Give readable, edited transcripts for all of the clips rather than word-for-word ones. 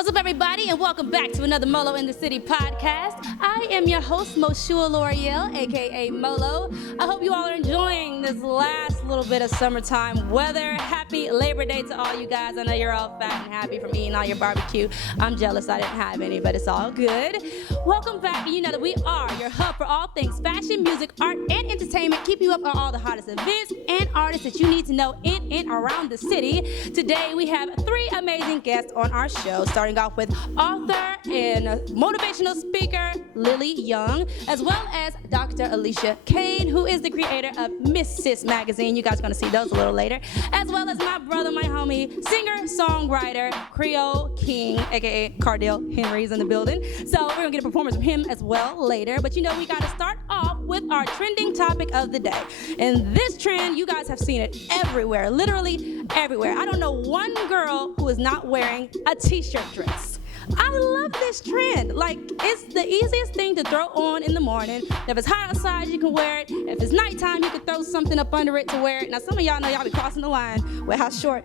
What's up, everybody, and welcome back to another Molo in the City podcast. I am your host, Moshua L'Oreal, a.k.a. Molo. I hope you all are enjoying this last little bit of summertime weather. Happy Labor Day to all you guys. I know you're all fat and happy from eating all your barbecue. I'm jealous I didn't have any, but it's all good. Welcome back, and you know that we are your hub for all things fashion, music, art, and entertainment, keeping you up on all the hottest events and artists that you need to know in and around the city. Today, we have three amazing guests on our show, starting off with author and motivational speaker Lillie Young, as well as Dr. Alicia Cain, who is the creator of Miss Sis magazine. You guys are going to see those a little later, as well as my brother, my homie, singer, songwriter, Creole King, aka Cardell Henry's in the building. So we're going to get a performance from him as well later, but you know we got to start off with our trending topic of the day. And this trend, you guys have seen it everywhere, literally everywhere. I don't know one girl who is not wearing a t-shirt dress. I love this trend. Like, it's the easiest thing to throw on in the morning. If it's hot outside, you can wear it. If it's nighttime, you can throw something up under it to wear it. Now, some of y'all know y'all be crossing the line with how short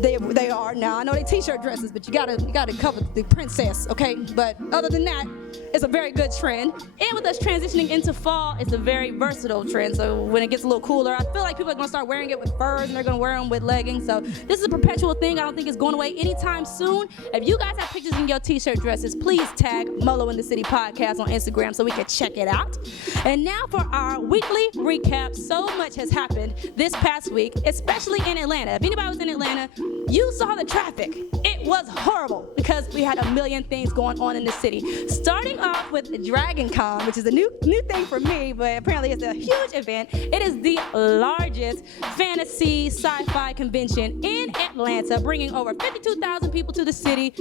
they are now. I know they t-shirt dresses, but you gotta cover the princess, okay? But other than that, it's a very good trend. And with us transitioning into fall, it's a very versatile trend. So when it gets a little cooler, I feel like people are gonna start wearing it with furs and they're gonna wear them with leggings. So this is a perpetual thing. I don't think it's going away anytime soon. If you guys have pictures in your t-shirt dresses, please tag Molo in the City podcast on Instagram so we can check it out. And now for our weekly recap. So much has happened this past week, especially in Atlanta. If anybody was in Atlanta, you saw the traffic. It was horrible because we had a million things going on in the city. Starting off with Dragon Con, which is a new thing for me, but apparently it's a huge event. It is the largest fantasy sci-fi convention in Atlanta, bringing over 52,000 people to the city.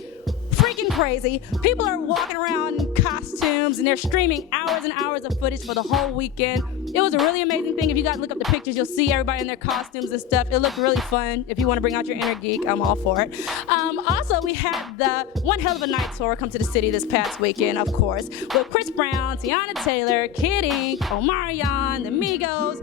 Freaking crazy. People are walking around in costumes and they're streaming hours and hours of footage for the whole weekend. It was a really amazing thing. If you guys look up the pictures, you'll see everybody in their costumes and stuff. It looked really fun. If you want to bring out your inner geek, I'm all for it. Also, we had the One Hell of a Night tour come to the city this past weekend, of course, with Chris Brown, Tiana Taylor, Kid Ink, Omarion, the Migos.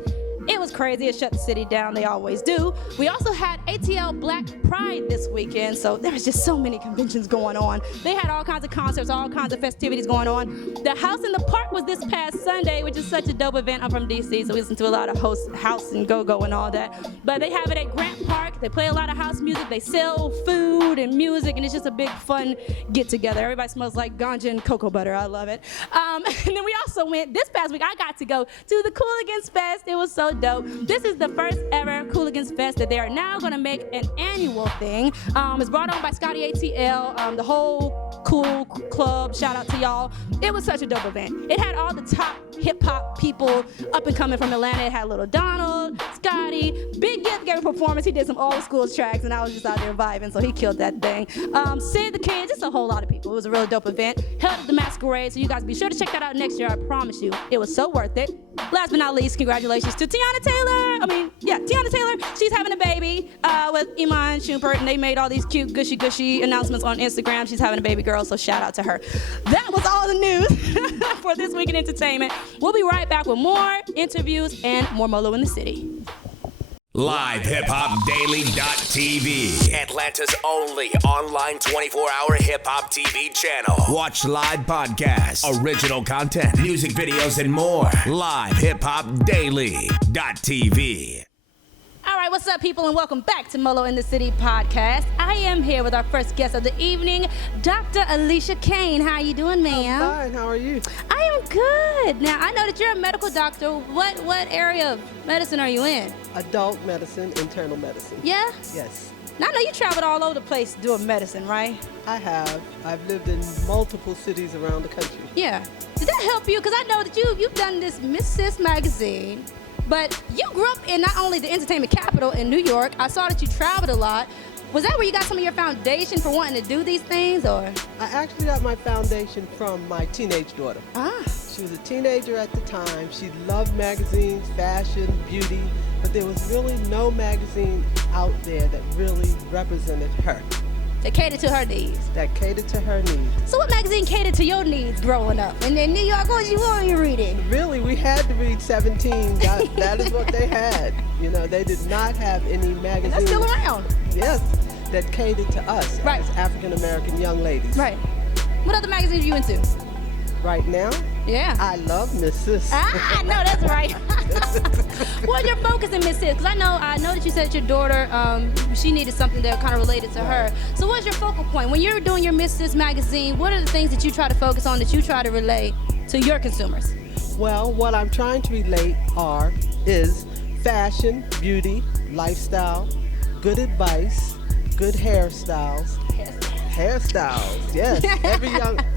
It was crazy. It shut the city down. They always do. We also had ATL Black Pride this weekend, so there was just so many conventions going on. They had all kinds of concerts, all kinds of festivities going on. The House in the Park was this past Sunday, which is such a dope event. I'm from D.C., so we listen to a lot of house and go-go and all that. But they have it at Grant Park. They play a lot of house music. They sell food and music, and it's just a big, fun get-together. Everybody smells like ganja and cocoa butter. I love it. And then we also went, this past week, I got to go to the Cooligans Fest. It was so dope. This is the first ever Cooligans Fest that they are now going to make an annual thing. It's brought on by Scotty ATL, the whole cool club. Shout out to y'all. It was such a dope event. It had all the top hip-hop people up and coming from Atlanta. It had Little Donald, Scotty. Big Gift gave a performance. He did some old school tracks, and I was just out there vibing, so he killed that thing. Sid the Kid, just a whole lot of people. It was a really dope event. Held at the Masquerade, so you guys be sure to check that out next year. I promise you, it was so worth it. Last but not least, congratulations to Tiana Taylor. Tiana Taylor. She's having a baby with Iman Shumpert, and they made all these cute, gushy announcements on Instagram. She's having a baby girl, so shout out to her. That was all the news for this week in entertainment. We'll be right back with more interviews and more Molo in the City. Live hiphopdaily.tv, Atlanta's only online 24-hour hip-hop TV channel. Watch live podcasts, original content, music videos, and more. Live hiphopdaily.tv. All right, what's up, people, and welcome back to Molo in the City podcast. I am here with our first guest of the evening, Dr. Alicia Cain. How are you doing, ma'am? I'm fine. How are you? I am good. Now, I know that you're a medical doctor. What area of medicine are you in? Adult medicine, internal medicine. Yeah? Yes. Now, I know you traveled all over the place doing medicine, right? I have. I've lived in multiple cities around the country. Yeah. Did that help you? Because I know that you've done this Miss Sis magazine. But you grew up in not only the entertainment capital in New York. I saw that you traveled a lot. Was that where you got some of your foundation for wanting to do these things, or? I actually got my foundation from my teenage daughter. Ah. She was a teenager at the time. She loved magazines, fashion, beauty, but there was really no magazine out there that really represented her. That catered to her needs. That catered to her needs. So what magazine catered to your needs growing up? And in New York, what were you reading? Really, we had to read 17. That is what they had. You know, they did not have any magazines. And that's still around. Yes. that cater to us Right. as African American young ladies. Right. What other magazines are you into? Right now, Yeah. I love Miss Sis. I know that's right. What's your focus in Miss Sis? Because I know that you said that your daughter, she needed something that kind of related to her. So what's your focal point? When you're doing your Miss Sis magazine, what are the things that you try to focus on, that you try to relay to your consumers? Well, what I'm trying to relate is fashion, beauty, lifestyle, good advice, good hairstyles. Hairstyles, yes.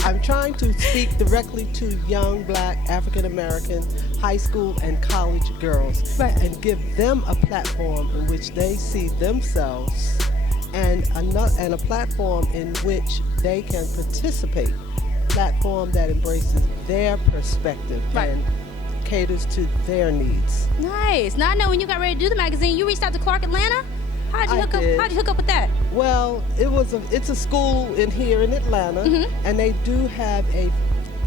I'm trying to speak directly to young black African American high school and college girls, Right. and give them a platform in which they see themselves, and a platform in which they can participate. A platform that embraces their perspective Right. and caters to their needs. Nice. Now I know when you got ready to do the magazine, you reached out to Clark Atlanta. How'd you hook up with that? Well, it's a school here in Atlanta, Mm-hmm. and they do have a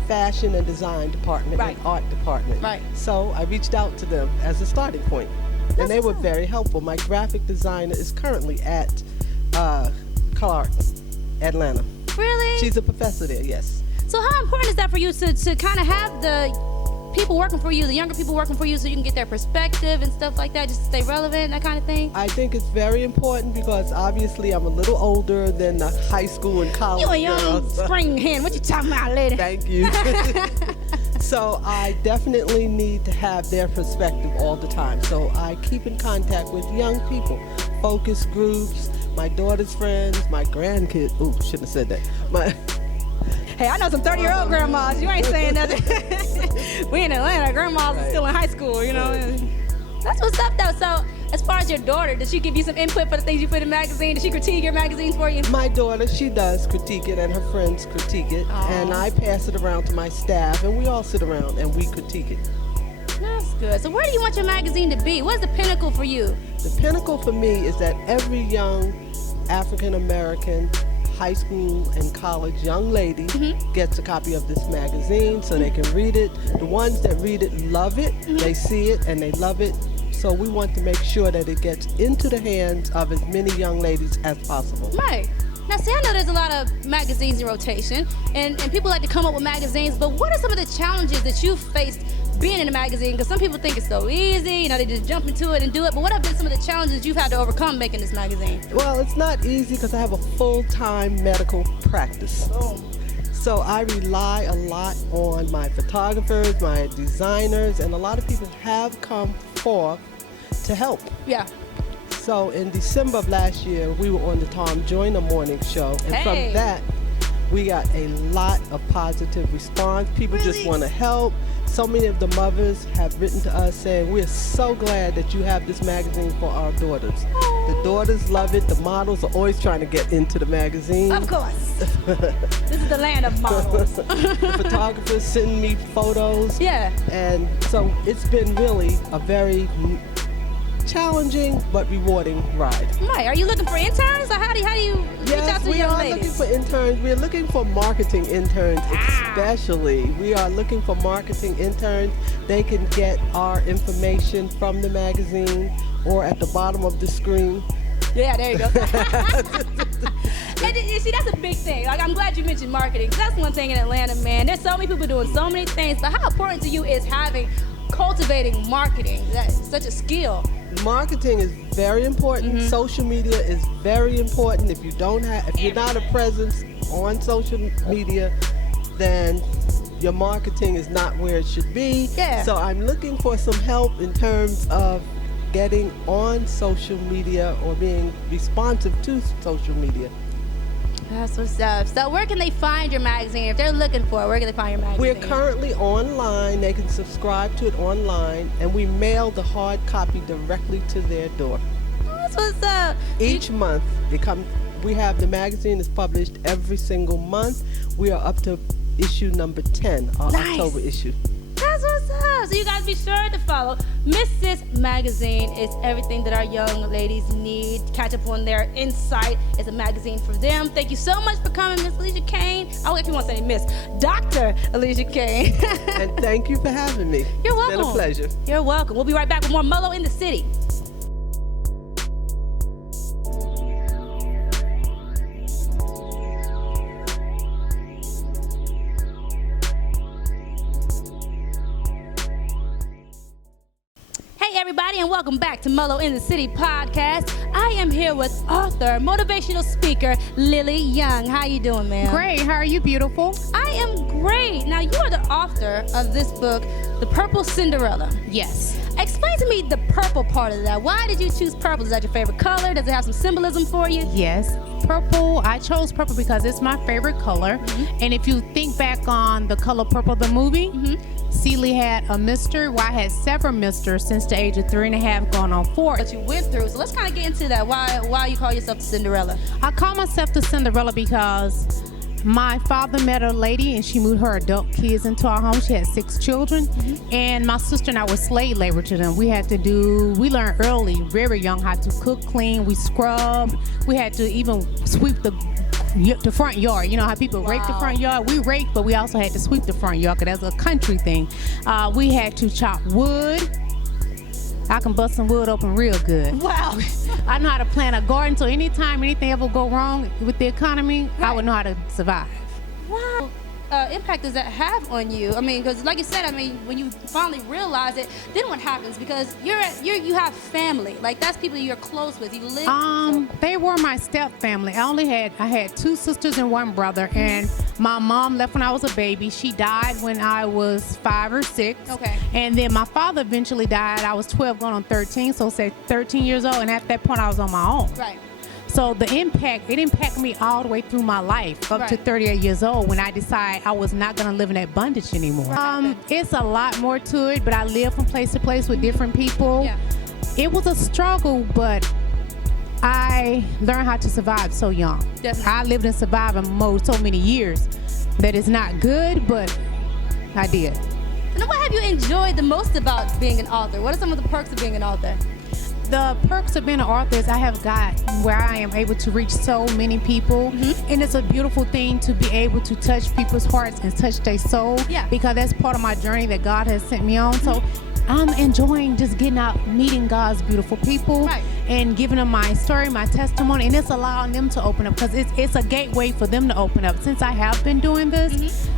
fashion and design department Right. and art department. Right. So I reached out to them as a starting point, and they were very helpful. My graphic designer is currently at Clark, Atlanta. Really? She's a professor there, yes. So how important is that for you to kind of have the people working for you, the younger people working for you, so you can get their perspective and stuff like that, just to stay relevant, that kind of thing? I think it's very important because obviously I'm a little older than the high school and college You a young girls. spring hen. What you talking about, lady? Thank you. So I definitely need to have their perspective all the time. So I keep in contact with young people, focus groups, my daughter's friends, my grandkids. Ooh, shouldn't have said that. Hey, I know some 30-year-old grandmas. You ain't saying nothing. We in Atlanta. Grandmas are still in high school, you know. That's what's up, though. So as far as your daughter, does she give you some input for the things you put in the magazine? Does she critique your magazines for you? My daughter, she does critique it, and her friends critique it. Aww. And I pass it around to my staff, and we all sit around and we critique it. That's good. So where do you want your magazine to be? What's the pinnacle for you? The pinnacle for me is that every young African American high school and college young lady gets a copy of this magazine so they can read it. The ones that read it love it, they see it and they love it. So we want to make sure that it gets into the hands of as many young ladies as possible. Right. Now, see, I know there's a lot of magazines in rotation, and people like to come up with magazines, but what are some of the challenges that you've faced being in a magazine? Because some people think it's so easy, you know, they just jump into it and do it, but what have been some of the challenges you've had to overcome making this magazine? Well, it's not easy because I have a full-time medical practice. Boom. So I rely a lot on my photographers, my designers, and a lot of people have come forth to help. Yeah. So in December of last year, we were on the Tom Joyner Morning Show, and Hey. from that, we got a lot of positive response. People just Really? want to help. So many of the mothers have written to us saying, we're so glad that you have this magazine for our daughters. The daughters love it. The models are always trying to get into the magazine. Of course. This is the land of models. The photographers send me photos. Yeah. And so it's been really a very challenging but rewarding ride. Right. Are you looking for interns, or how do you reach out Yes, to we young are ladies? looking for interns. We're looking for marketing interns Ah. especially. We are looking for marketing interns. They can get our information from the magazine or at the bottom of the screen. Yeah, there you go. And you see, that's a big thing. Like, I'm glad you mentioned marketing, 'cause that's one thing in Atlanta, man. There's so many people doing so many things, but how important to you is cultivating marketing? That's such a skill. Marketing is very important. Social media is very important. If you're not a presence on social media, then your marketing is not where it should be. Yeah. So I'm looking for some help in terms of getting on social media or being responsive to social media. That's what's up. So where can they find your magazine? If they're looking for it, where can they find your magazine? We're currently online. They can subscribe to it online, and we mail the hard copy directly to their door. That's what's up. Each month, the magazine is published every single month. We are up to issue number 10, our Nice. October issue. That's what's up. So you guys be sure to follow Miss Sis Magazine. It's everything that our young ladies need. Catch up on their insight. It's a magazine for them. Thank you so much for coming, Miss Alicia Cain. I don't know if you want to say Miss Dr.Alicia Cain. And thank you for having me. You're It's been welcome. a pleasure. You're welcome. We'll be right back with more Molo in the City. everybody, and welcome back to Molo in the City podcast. I am here with author, motivational speaker, Lillie Young. How you doing, ma'am? Great. How are you, beautiful? I am great. Now, you are the author of this book, The Purple Cinderella. Yes. Explain to me the purple part of that. Why did you choose purple? Is that your favorite color? Does it have some symbolism for you? Yes. Purple. I chose purple because it's my favorite color. Mm-hmm. And if you think back on the color purple, the movie, Celie had a mister. Well, I had several misters since the age of 3.5 going on 4. That you went through. So let's kind of get into that. Why you call yourself the Cinderella? I call myself the Cinderella because my father met a lady and she moved her adult kids into our home. She had 6 children. And my sister and I were slave labor to them. We learned early, very young, how to cook, clean. We scrubbed. We had to even sweep the front yard. You know how people rake the front yard? We raked, but we also had to sweep the front yard because that's a country thing. We had to chop wood. I can bust some wood open real good. Wow. I know how to plant a garden, so anytime anything ever go wrong with the economy, I would know how to survive. Wow. Impact does that have on you? I mean, because like you said, when you finally realize it, then what happens? Because you have family. Like, that's people you're close with. You live. They were my step family. I had 2 sisters and 1 brother, and my mom left when I was a baby. She died when I was 5 or 6. Okay. And then my father eventually died. I was 12 going on 13, so say 13 years old, and at that point I was on my own. Right. So it impacted me all the way through my life, up to 38 years old, when I decided I was not going to live in that bondage anymore. It's a lot more to it, but I live from place to place with different people. Yeah. It was a struggle, but I learned how to survive so young. Definitely. I lived in survival mode so many years that it's not good, but I did. And what have you enjoyed the most about being an author? What are some of the perks of being an author? The perks of being an author is I have got where I am able to reach so many people. And it's a beautiful thing to be able to touch people's hearts and touch their soul. Yeah. Because that's part of my journey that God has sent me on. So I'm enjoying just getting out, meeting God's beautiful people, and giving them my story, my testimony, and it's allowing them to open up, because it's a gateway for them to open up. Since I have been doing this,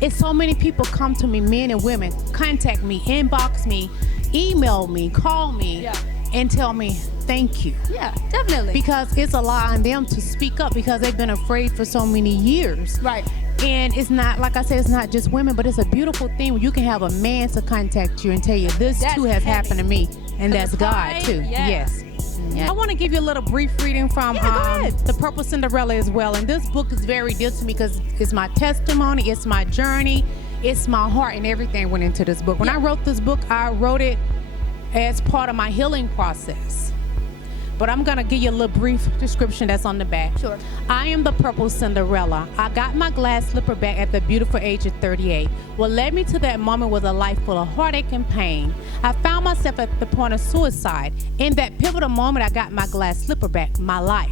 it's so many people come to me, men and women, contact me, inbox me, email me, call me. And tell me thank you. Yeah, definitely. Because it's allowing them to speak up, because they've been afraid for so many years. Right. And it's not, like I said, it's not just women, but it's a beautiful thing when you can have a man to contact you and tell you this too has happened to me. And that's God too. Yeah. Yes. Yeah. I want to give you a little brief reading from The Purple Cinderella as well. And this book is very dear to me because it's my testimony, it's my journey, it's my heart, and everything went into this book. When I wrote this book, I wrote it as part of my healing process. But I'm going to give you a little brief description that's on the back. Sure. I am the Purple Cinderella. I got my glass slipper back at the beautiful age of 38. What led me to that moment was a life full of heartache and pain. I found myself at the point of suicide. In that pivotal moment, I got my glass slipper back, my life.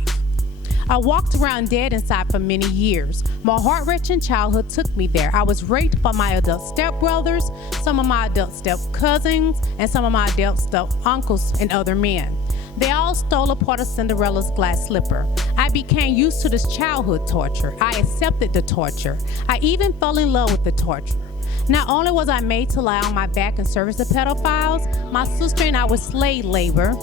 I walked around dead inside for many years. My heart-wrenching childhood took me there. I was raped by my adult stepbrothers, some of my adult step-cousins, and some of my adult step-uncles and other men. They all stole a part of Cinderella's glass slipper. I became used to this childhood torture. I accepted the torture. I even fell in love with the torture. Not only was I made to lie on my back and service the pedophiles, my sister and I were slave labor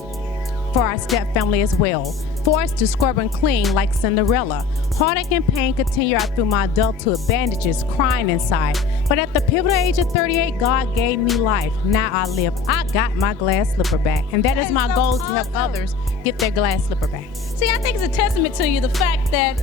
for our step-family as well, forced to scrub and clean like Cinderella. Heartache and pain continued out through my adulthood, bandages, crying inside. But at the pivotal age of 38, God gave me life. Now I live. I got my glass slipper back. And that is my goal, to help others get their glass slipper back. See, I think it's a testament to you, the fact that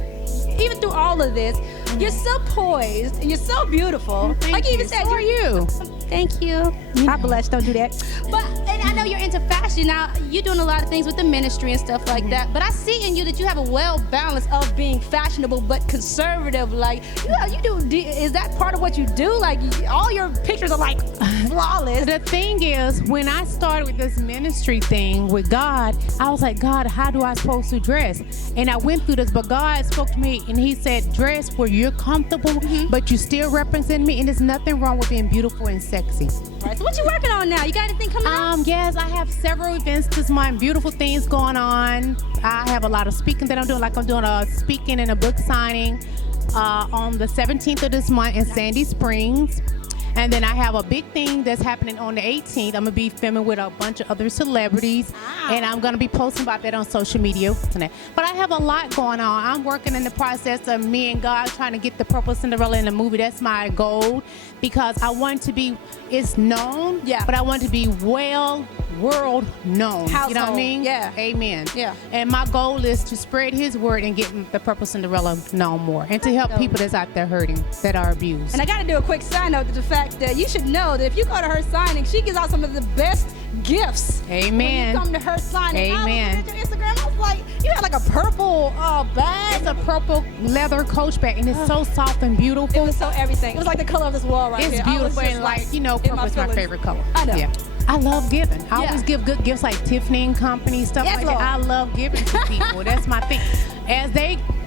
even through all of this, you're so poised and you're so beautiful. Thank you you. even said, So are you? Thank you. I blush, don't do that. But, and I know you're into fashion. Now, you're doing a lot of things with the ministry and stuff like that. But I see in you that you have a well balance of being fashionable but conservative. Like, you do, is that part of what you do? Like, all your pictures are like flawless. The thing is, when I started with this ministry thing with God, I was like, God, how do I supposed to dress? And I went through this, but God spoke to me and he said, dress where you're comfortable, but you still represent me, and there's nothing wrong with being beautiful and sexy. Right, so what you working on now? You got anything coming up? Yes, I have several events this month, beautiful things going on. I have a lot of speaking that I'm doing, like I'm doing a speaking and a book signing on the 17th of this month in Sandy Springs. And then I have a big thing that's happening on the 18th. I'm going to be filming with a bunch of other celebrities. Wow. And I'm going to be posting about that on social media. But I have a lot going on. I'm working in the process of me and God trying to get the Purple Cinderella in the movie. That's my goal, because I want to be, it's known, but I want to be world known. Household. You know what I mean? Yeah. Amen. Yeah. And my goal is to spread his word and get the Purple Cinderella known more, and to help people that's out there hurting, that are abused. And I got to do a quick side note to the fact that you should know that if you go to her signing, she gives out some of the best gifts. Amen. When you come to her signing. Amen. I looked at your Instagram, I was like, you had like a purple bag. It's a purple leather Coach bag, and it's so soft and beautiful. It was so everything. It was like the color of this wall right It's here. beautiful, I was just and like, you know, purple is my feelings. favorite color. I know. Yeah. I love giving. I always give good gifts like Tiffany and Company, stuff Yes, like Lord. that. I love giving to people. That's my thing.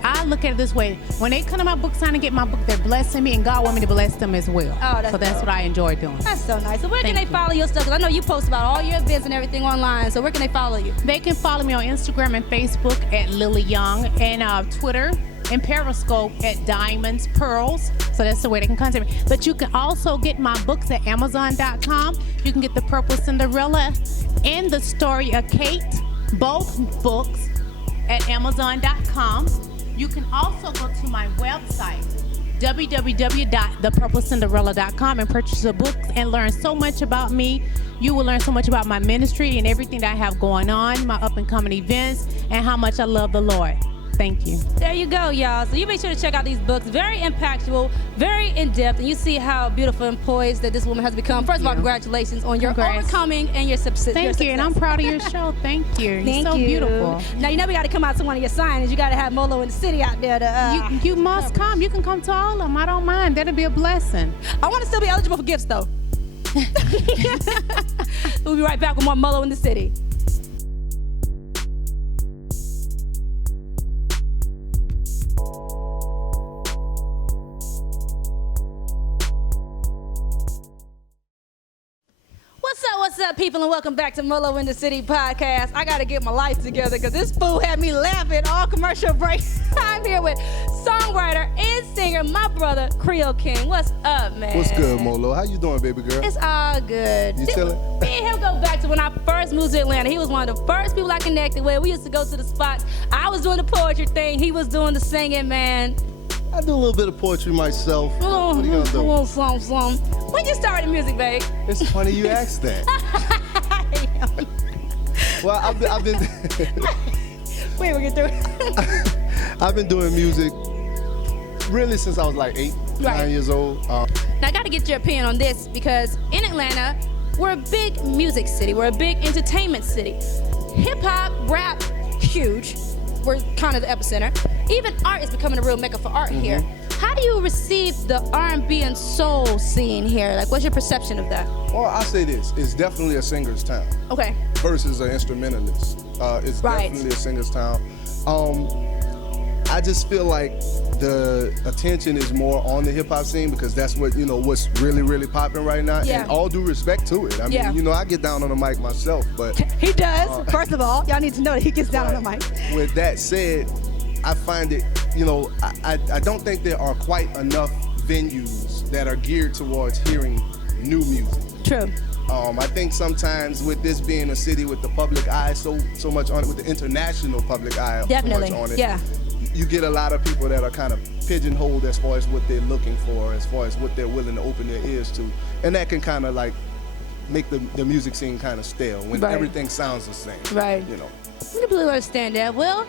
I look at it this way. When they come to my book signing and get my book, they're blessing me, and God want me to bless them as well. Oh, that's so that's dope. what I enjoy doing. That's so nice. So where can Thank they you. follow your stuff? 'Cause I know you post about all your events and everything online. So where can they follow you? They can follow me on Instagram and Facebook at Lillie Young, and Twitter and Periscope at Diamonds Pearls. So that's the way they can contact me. But you can also get my books at Amazon.com. You can get The Purple Cinderella and The Story of Kate, both books, at Amazon.com. You can also go to my website, www.thepurplecinderella.com, and purchase the books and learn so much about me. You will learn so much about my ministry and everything that I have going on, my up-and-coming events, and how much I love the Lord. Thank you. There you go, y'all. So you make sure to check out these books. Very impactful, very in-depth, and you see how beautiful and poised that this woman has become. First of all, congratulations on your Congrats. overcoming and your success. Thank you, and I'm proud of your show. Thank you. Thank You're so you. beautiful. Now, you know we got to come out to one of your signings. You got to have Molo in the city out there to... You must come. You can come to all of them. I don't mind. That'll be a blessing. I want to still be eligible for gifts, though. We'll be right back with more Molo in the city. What's up, people, and welcome back to Molo in the City podcast. I got to get my life together because this fool had me laughing all commercial break. I'm here with songwriter and singer, my brother, Creole King. What's up, man? What's good, Molo? How you doing, baby girl? It's all good. You chillin'? Me and him go back to when I first moved to Atlanta. He was one of the first people I connected with. We used to go to the spots. I was doing the poetry thing. He was doing the singing, man. I do a little bit of poetry myself. What are you gonna A do? little something. When you started music, babe? It's funny you asked that. Well, I've been Wait, we'll get through it. I've been doing music really since I was like 8, Right. 9 years old. Now, I got to get your opinion on this because in Atlanta, we're a big music city. We're a big entertainment city. Hip-hop, rap, huge. We're kind of the epicenter. Even art is becoming a real mecca for art here. How do you receive the R&B and soul scene here? Like, what's your perception of that? Well, I'll say this. It's definitely a singer's town Okay. versus an instrumentalist. It's Right. definitely a singer's town. I just feel like the attention is more on the hip hop scene because that's what, what's really, really popping right now. Yeah. And all due respect to it. I Yeah. mean, I get down on the mic myself, but He does. First of all, y'all need to know that he gets down on the mic. with that said, I find it, I don't think there are quite enough venues that are geared towards hearing new music. True. I think sometimes with this being a city with the public eye so much on it, with the international public eye Definitely. so much on it, Yeah. you get a lot of people that are kind of pigeonholed as far as what they're looking for, as far as what they're willing to open their ears to. And that can kind of like make the music scene kind of stale when Right. everything sounds the same. Right. I completely understand that. Well,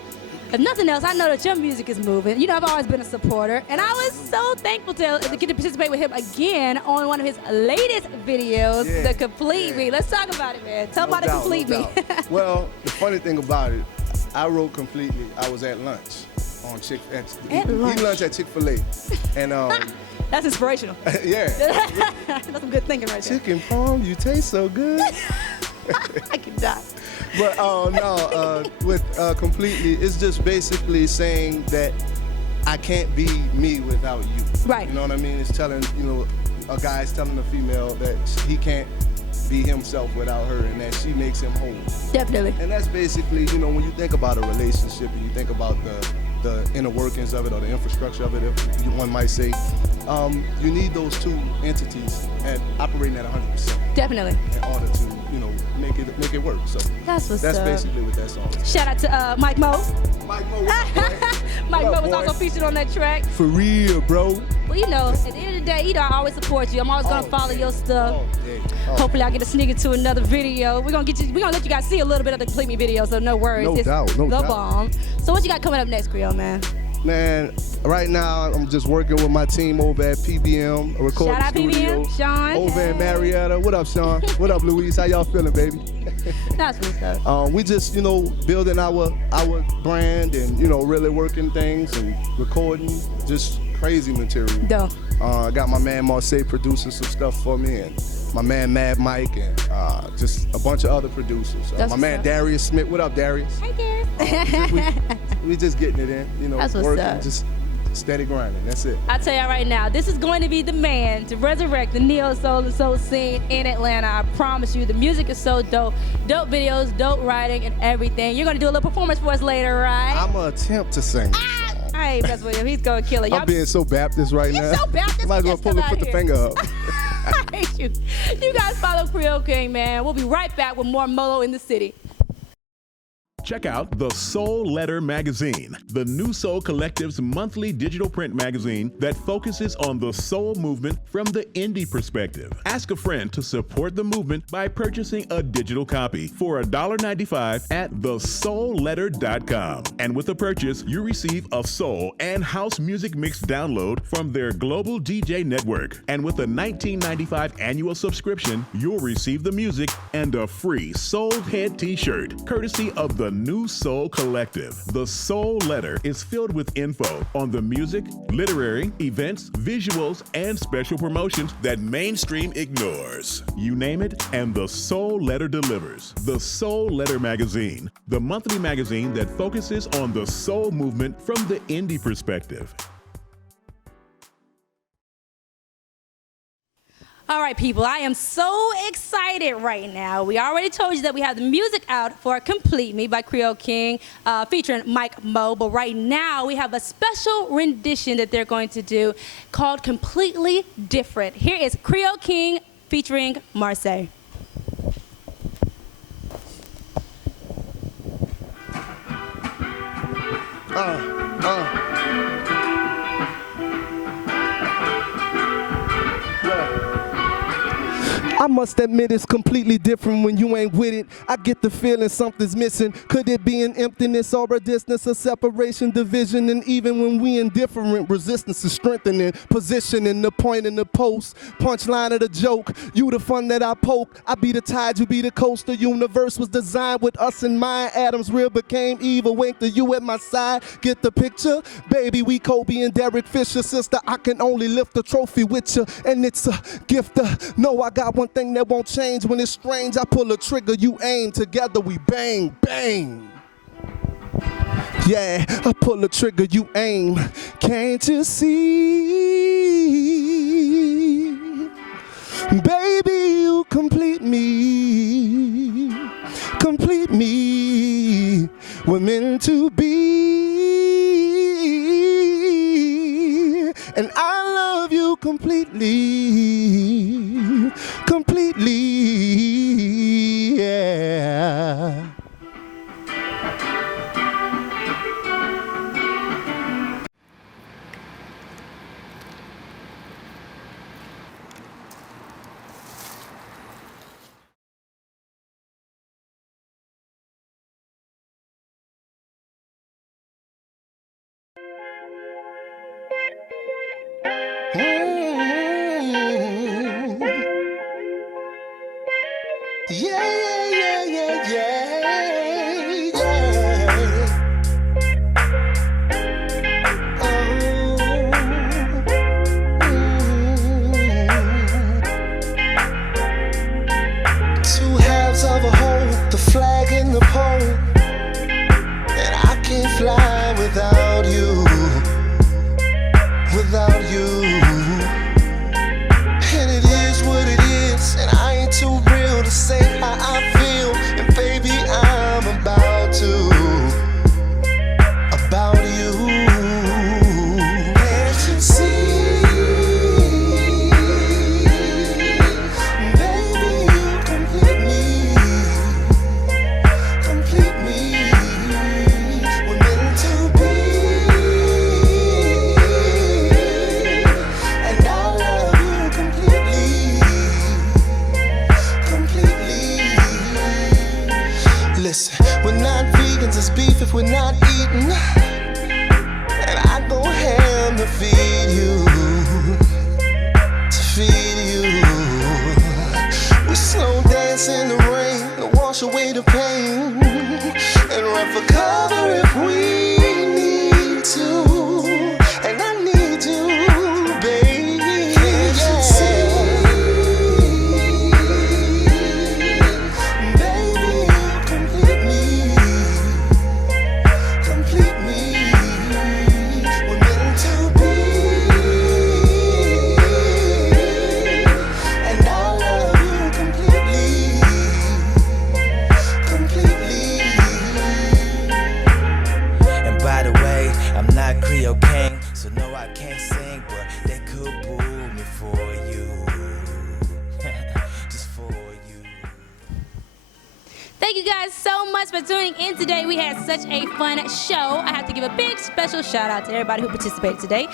if nothing else, I know that your music is moving. I've always been a supporter, and I was so thankful to get to participate with him again on one of his latest videos, Yeah. The Complete Me. Let's talk about it, man. Tell about The Complete Me. Well, the funny thing about it, I wrote Completely. I was at lunch on eating lunch at Chick-fil-A, and That's inspirational. yeah, That's some good thinking right there. chicken parm, you taste so good. I can die. But with Completely, it's just basically saying that I can't be me without you. Right. You know what I mean? It's telling, a guy's telling a female that he can't be himself without her and that she makes him whole. Definitely. And that's basically, when you think about a relationship and you think about the inner workings of it or the infrastructure of it, if one might say. You need those two entities operating at 100%. Definitely. In order to, make it work. So that's basically what that song is. Shout out to Mike Mo. Mike Mo. Mike Mo was also featured on that track. For real, bro. Well, at the end of the day, I always support you. I'm always gonna follow your stuff. Hopefully, I get to sneak into another video. We're gonna let you guys see a little bit of the Complete Me video, so no worries. No it's doubt. the bomb. So what you got coming up next, Creole, man? Man, right now I'm just working with my team over at PBM, a recording Shout out studio. PBM, Sean. Over in Marietta. What up, Sean? What up, Louise? How y'all feeling, baby? That's what's up. We just, building our brand and, really working things and recording just crazy material. Dope. I got my man Marseille producing some stuff for me, and my man Mad Mike, and just a bunch of other producers. My man Darius Smith. What up, Darius? Hi, Darius. We just getting it in, That's what's working, up. just steady grinding. That's it. I tell y'all right now, this is going to be the man to resurrect the neo soul and soul scene in Atlanta. I promise you, the music is so dope. Dope videos, dope writing, and everything. You're gonna do a little performance for us later, right? I'm gonna attempt to sing. I ain't mess with him. He's gonna kill it. I'm being so Baptist right now. You're so Baptist. Might as well put the finger up. I hate you. You guys follow Creole King, man. We'll be right back with more Molo in the City. Check out The Soul Letter Magazine, the New Soul Collective's monthly digital print magazine that focuses on the soul movement from the indie perspective. Ask a friend to support the movement by purchasing a digital copy for $1.95 at thesoulletter.com. And with a purchase, you receive a soul and house music mix download from their global DJ network. And with a $19.95 annual subscription, you'll receive the music and a free Soul Head t-shirt, courtesy of the New Soul Collective. The Soul Letter is filled with info on the music, literary, events, visuals, and special promotions that mainstream ignores. You name it, and the Soul Letter delivers. The Soul Letter Magazine, the monthly magazine that focuses on the soul movement from the indie perspective. All right, people, I am so excited right now. We already told you that we have the music out for Complete Me by Creole King, featuring Mike Mo. But right now, we have a special rendition that they're going to do called Completely Different. Here is Creole King featuring Marseille. I must admit it's completely different when you ain't with it. I get the feeling something's missing. Could it be an emptiness or a distance, a separation, division? And even when we indifferent, resistance is strengthening. Positioning the point in the post, punchline of the joke. You the fun that I poke. I be the tide, you be the coast. The universe was designed with us in mind. Adam's real became evil. Wink to you at my side. Get the picture? Baby, we Kobe and Derek Fisher. Sister, I can only lift the trophy with you. And it's a gift. No, I got one thing that won't change when it's strange. I pull a trigger, you aim, together we bang, bang. Yeah, I pull a trigger, you aim. Can't you see? Baby, you complete me. Complete me. We're meant to be. And I love you completely. Completely, yeah. Of a hole, the flag in the pole, and I can't fly without you, without you. sing. So no, I can't sing, but they could boo me for you. Just for you. Thank you guys so much for tuning in today. We had such a fun show. I have to give a big special shout out to everybody who participated today.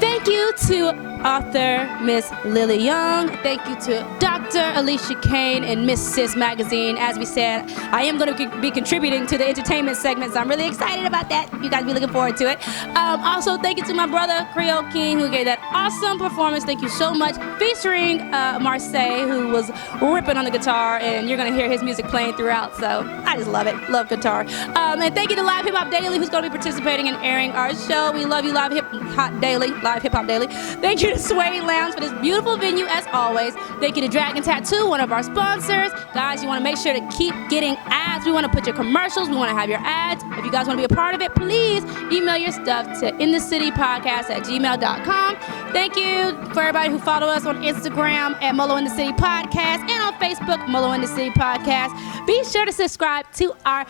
Thank you to author Miss Lillie Young. Thank you to Dr.Alicia Cain and Miss Sis Magazine. As we said, I am going to be contributing to the entertainment segment, so I'm really excited about that. You guys be looking forward to it. Also, thank you to my brother, Creole King, who gave that awesome performance. Thank you so much. Featuring Marseille, who was ripping on the guitar, and you're going to hear his music playing throughout, so I just love it. Love guitar. And thank you to Live Hip Hop Daily, who's going to be participating and airing our show. We love you, Live Hip Hop Daily. Live Hip Hop Daily. Thank you to Sway Lounge for this beautiful venue, as always. Thank you to Dragon Tattoo, one of our sponsors. Guys, you want to make sure to keep getting ads. We want to put your commercials. We want to have your ads. If you guys want to be a part of it, please email your stuff to inthecitypodcast@gmail.com. Thank you for everybody who follow us on Instagram at Molo in the City Podcast and on Facebook, Molo in the City Podcast. Be sure to subscribe to our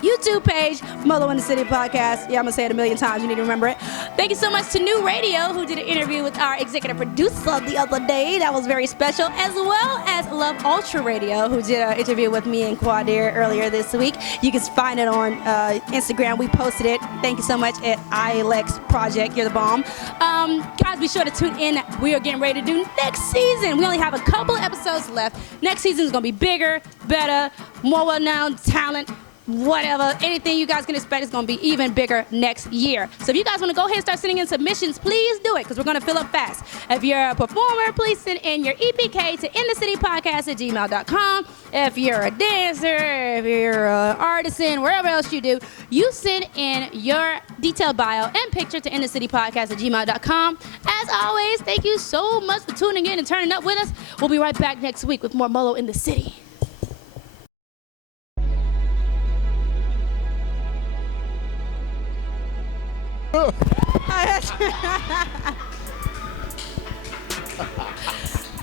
YouTube page, Molo in the City Podcast. Yeah, I'm going to say it a million times. You need to remember it. Thank you so much to New Radio, who did an interview with our executive producer the other day. That was very special. As well as Love Ultra Radio, who did an interview with me and Quadir earlier this week. You can find it on Instagram. We posted it. Thank you so much at ILX Project. You're the bomb. Guys, be sure to tune in. We are getting ready to do next season. We only have a couple episodes left. Next season is going to be bigger, better, more well-known talent. Whatever, anything you guys can expect is going to be even bigger next year. So if you guys want to go ahead and start sending in submissions, please do it, because we're going to fill up fast. If you're a performer, please send in your EPK to inthecitypodcast@gmail.com. If you're a dancer, if you're an artisan, wherever else you do, you send in your detailed bio and picture to inthecitypodcast@gmail.com. As always, thank you so much for tuning in and turning up with us. We'll be right back next week with more Molo in the City.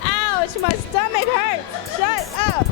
Ouch, my stomach hurts. Shut up.